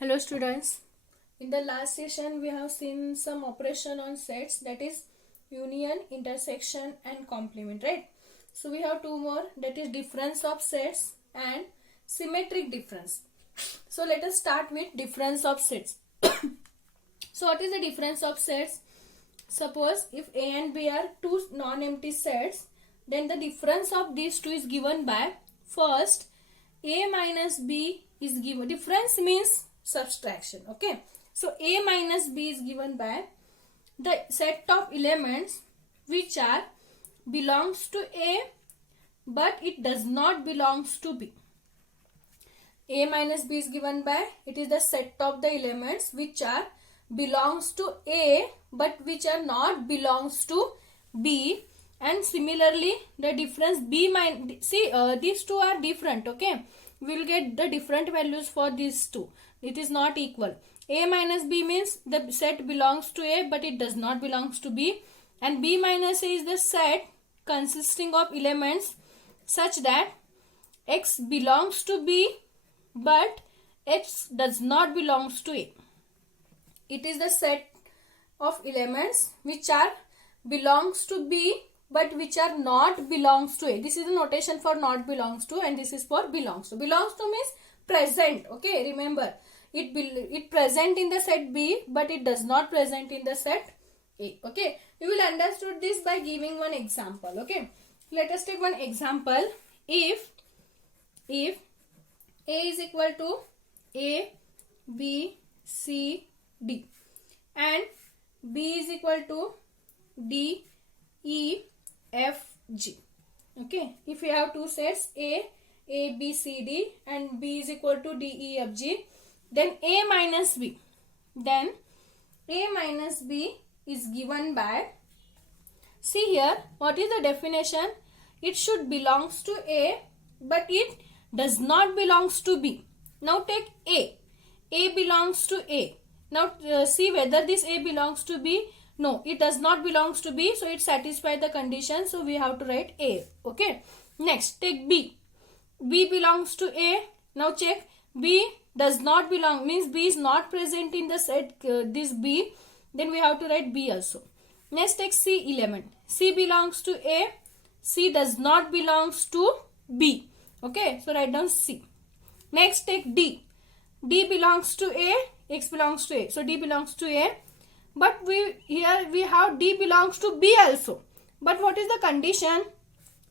Hello students. In the last session we have seen some operation on sets, that is union, intersection and complement, right? So we have two more, that is difference of sets and symmetric difference. So let us start with difference of sets. So what is the difference of sets? Suppose if A and B are two non-empty sets, then the difference of these two is given by first A minus B is given. Difference means subtraction. Okay. So A minus B is given by the set of elements which are belongs to A but it does not belongs to B. A minus B is given by, it is the set of the elements which are belongs to A but which are not belongs to B. And similarly the difference B minus, these two are different. Okay, we will get the different values for these two. It is not equal. A minus B means the set belongs to A but it does not belongs to B, and B minus A is the set consisting of elements such that X belongs to B but X does not belongs to A. It is the set of elements which are belongs to B but which are not belongs to A. This is the notation for not belongs to, and this is for belongs to. Belongs to means present. Okay, remember it present in the set B but it does not present in the set A. Okay, you will understood this by giving one example. Okay, let us take one example. If A is equal to A, B, C, D and B is equal to D, E, F, G. Okay, if we have two sets A, B, C, D and B is equal to D, E, F, G, then A minus B. Then A minus B is given by, see here, what is the definition? It should belongs to A but it does not belongs to B. Now take A. A belongs to A. Now see whether this A belongs to B. No, it does not belongs to B, so it satisfies the condition, so we have to write A. Okay. Next, take B. B belongs to A. Now check, B does not belong, means B is not present in the set this B, then we have to write B also. Next, take C element. C belongs to A. C does not belongs to B. Okay, so write down C. Next, take D. D belongs to A, X belongs to A. So D belongs to A. But here we have D belongs to B also. But what is the condition?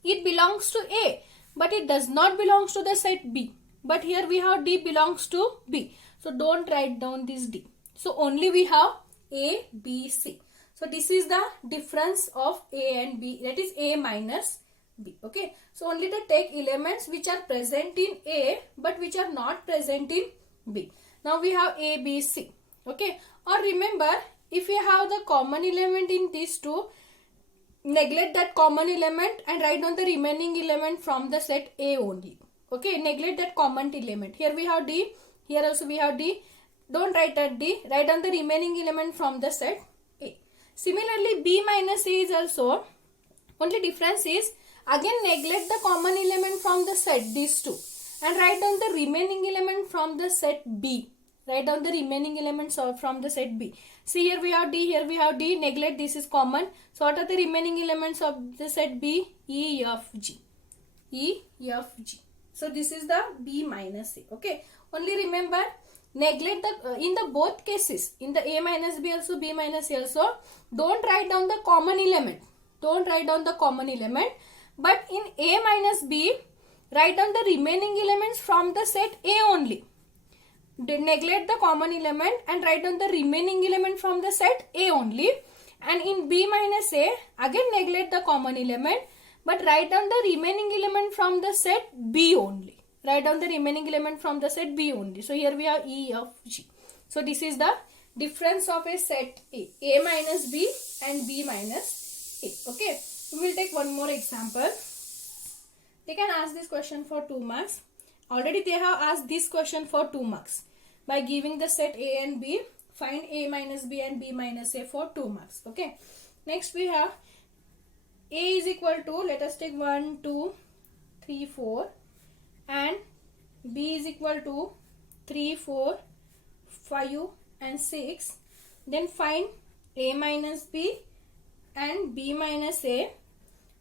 It belongs to A, but it does not belongs to the set B. But here we have D belongs to B. So don't write down this D. So only we have A, B, C. So this is the difference of A and B, that is A minus B. Okay, so only the take elements which are present in A but which are not present in B. Now we have A, B, C. Okay, or remember, if you have the common element in these two, neglect that common element and write down the remaining element from the set A only. Okay, neglect that common element. Here we have D, here also we have D. Don't write that D, write down the remaining element from the set A. Similarly, B minus A is also, only difference is, again neglect the common element from the set, these two, and write down the remaining element from the set B. Write down the remaining elements from the set B. See, here we have D, here we have D, neglect this is common. So what are the remaining elements of the set B? E, F, G. E, F, G. So this is the B minus A. Okay, only remember, neglect the in the both cases, in the A minus B also, B minus A also, don't write down the common element. Don't write down the common element. But in A minus B, write down the remaining elements from the set A only. Neglect the common element and write down the remaining element from the set A only. And in B minus A, again neglect the common element but write down the remaining element from the set B only. Write down the remaining element from the set B only. So here we have E, F, G. So this is the difference of a set A minus B and B minus A. Okay. We will take one more example. They can ask this question for 2 marks. Already they have asked this question for 2 marks. By giving the set A and B, find A minus B and B minus A for 2 marks. Okay. Next we have A is equal to, let us take 1, 2, 3, 4 and B is equal to 3, 4, 5 and 6. Then find a minus b and b minus a,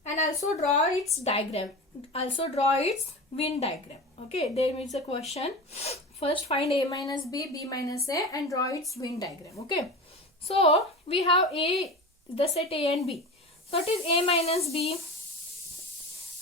and also draw its diagram. Also draw its Venn diagram. Okay, there is a question. First find a minus b, b minus a, and draw its Venn diagram. Okay, so we have a, the set a and b. So what is a minus b?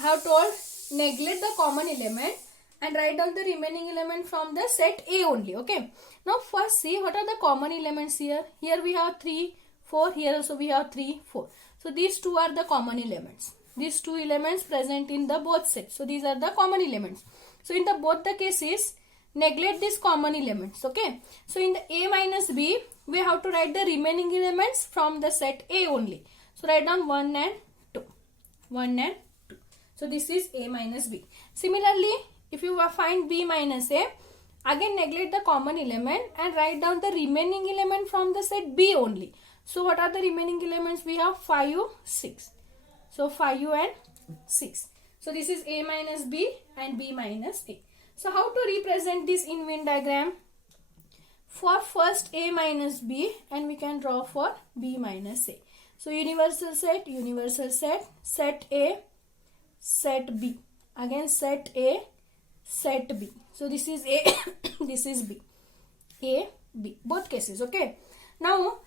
I have told neglect the common element and write down the remaining element from the set A only. Okay. Now first see what are the common elements here. Here we have 3, 4. Here also we have 3, 4. So these two are the common elements. These two elements present in the both sets. So these are the common elements. So in the both the cases, neglect these common elements. Okay. So in the A minus B, we have to write the remaining elements from the set A only. So write down 1 and 2. 1 and 2. So this is A minus B. Similarly, if you find B minus A, again neglect the common element and write down the remaining element from the set B only. So what are the remaining elements? We have 5, 6. So 5 and 6. So this is A minus B and B minus A. So how to represent this in Venn diagram? For first A minus B, and we can draw for B minus A. So universal set, set A, set B. Again set A, set B. So this is A, this is B. A, B. Both cases. Okay. Now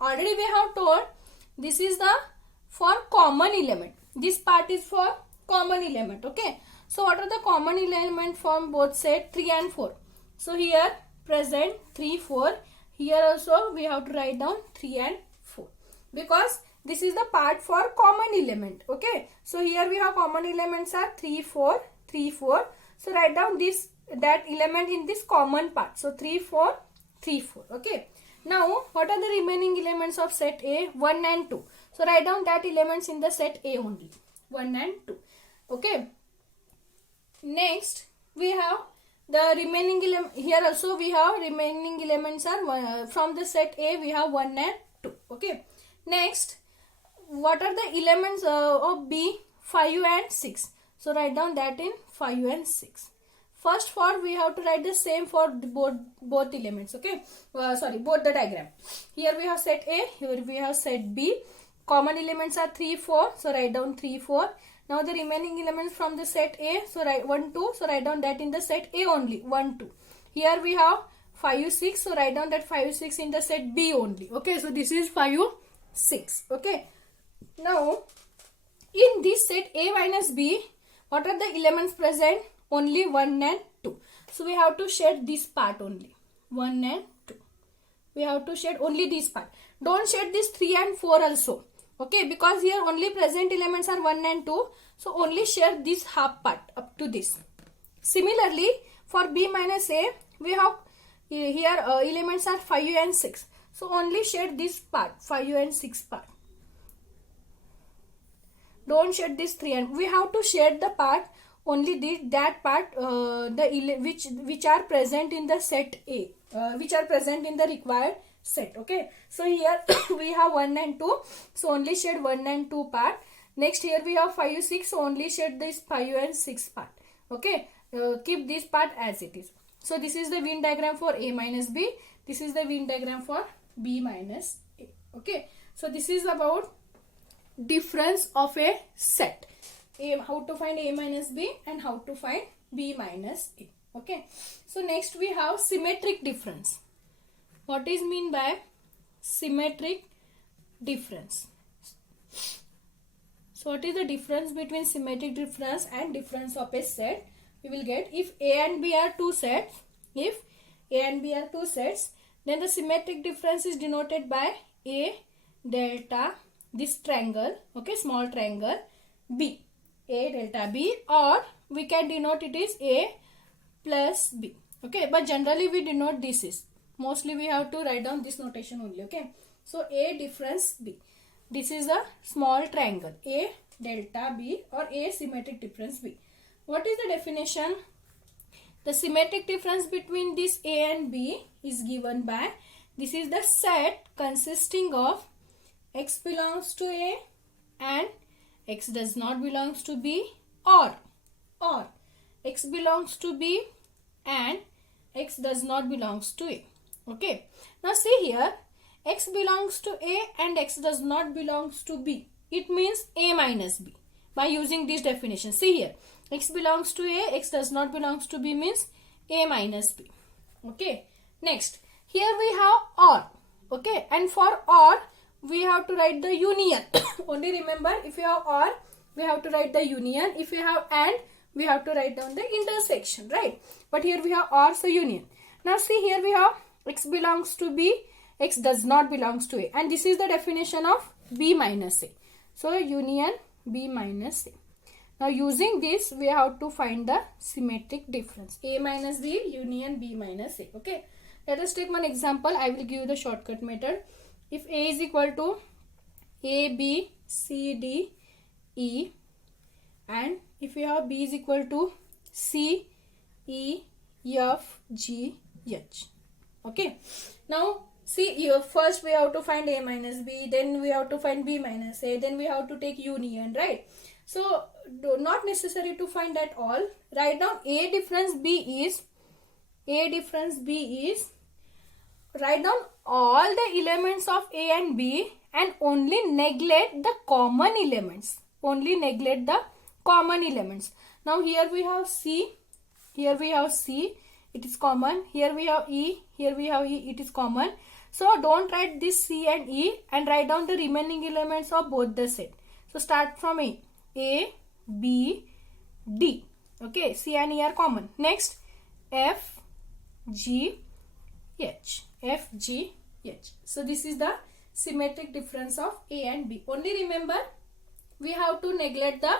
already we have told this is the for common element. This part is for common element. Okay. So what are the common element from both set 3 and 4? So here present 3, 4. Here also we have to write down 3 and 4. Because this is the part for common element. Okay. So here we have common elements are 3, 4, 3, 4. So write down this, that element in this common part. So 3, 4, 3, 4. Okay. Now what are the remaining elements of set A? 1 and 2. So write down that elements in the set A only. 1 and 2. Okay. Next we have the remaining element. Here also we have remaining elements are from the set A we have 1 and 2. Okay. Next, what are the elements of B? 5 and 6. So write down that in 5 and 6. First for we have to write the same for both elements. Okay. Both the diagram. Here we have set A. Here we have set B. Common elements are 3, 4. So write down 3, 4. Now the remaining elements from the set A. So write 1, 2. So write down that in the set A only. 1, 2. Here we have 5, 6. So write down that 5, 6 in the set B only. Okay. So this is 5, 6. Okay. Now in this set A minus B, what are the elements present? Only 1 and 2. So we have to shed this part only. 1 and 2. We have to shed only this part. Don't shed this 3 and 4 also. Okay, because here only present elements are 1 and 2. So only share this half part up to this. Similarly, for B minus A, we have here elements are 5 and 6. So only shed this part, 5 and 6 part. Don't shed this 3 and we have to shed the part only that part which are present in the set A, which are present in the required set. Okay. So here we have 1 and 2. So only shed 1 and 2 part. Next here we have 5, 6. So only shed this 5 and 6 part. Okay. Keep this part as it is. So this is the Venn diagram for A minus B. This is the Venn diagram for B minus A. Okay. So this is about difference of a set. How to find A minus B and how to find B minus A. Okay. So next we have symmetric difference. What is mean by symmetric difference? So what is the difference between symmetric difference and difference of a set? We will get if A and B are two sets. If A and B are two sets, then the symmetric difference is denoted by A delta this triangle. Okay, small triangle B. A delta B, or we can denote it is A plus B. Okay, but generally we denote this is. Mostly we have to write down this notation only. Okay, so A difference B. This is a small triangle A delta B or A symmetric difference B. What is the definition? The symmetric difference between this A and B is given by this is the set consisting of X belongs to A and X does not belongs to B, or X belongs to B and X does not belongs to A. Okay. Now see here, x belongs to A and x does not belongs to B. It means A minus B. By using this definition, see here, x belongs to A, x does not belongs to B means A minus B. Okay. Next, here we have OR. Okay. And for OR, we have to write the union. Only remember, if you have OR, we have to write the union. If you have AND, we have to write down the intersection, right? But here we have OR, so union. Now see here we have x belongs to B, x does not belongs to A. And this is the definition of B minus A. So union B minus A. Now using this, we have to find the symmetric difference. A minus B, union B minus A. Okay. Let us take one example. I will give you the shortcut method. If A is equal to A, B, C, D, E, and if you have B is equal to C, E, F, G, H. Okay. Now see here, first we have to find A minus B, then we have to find B minus A, then we have to take union, right? So not necessary to find that all. Write down A difference B is write down all the elements of A and B and only neglect the common elements. Only neglect the common elements. Now here we have C, here we have C, it is common. Here we have E, here we have E, it is common. So don't write this C and E and write down the remaining elements of both the set. So start from A, B, D. Okay, C and E are common. Next, F, G, H. F, G, H. So this is the symmetric difference of A and B. Only remember, we have to neglect the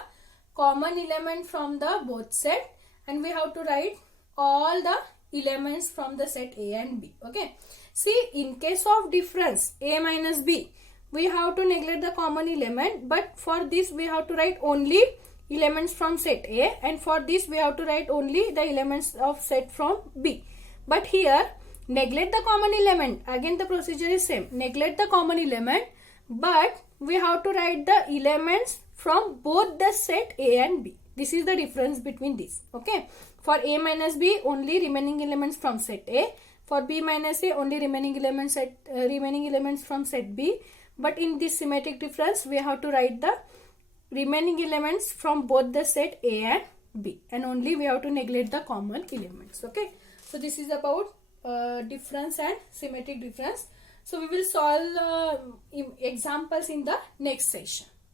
common element from the both set and we have to write all the elements from the set A and B. Okay. See, in case of difference A minus B, we have to neglect the common element, but for this we have to write only elements from set A, and for this we have to write only the elements of set from B. But here, neglect the common element. Again the procedure is same. Neglect the common element, but we have to write the elements from both the set A and B. This is the difference between these. Okay. For A minus B, only remaining elements from set A. For B minus A, only remaining elements from set B. But in this symmetric difference, we have to write the remaining elements from both the set A and B. And only we have to neglect the common elements. Okay. So this is about difference and symmetric difference. So we will solve examples in the next session.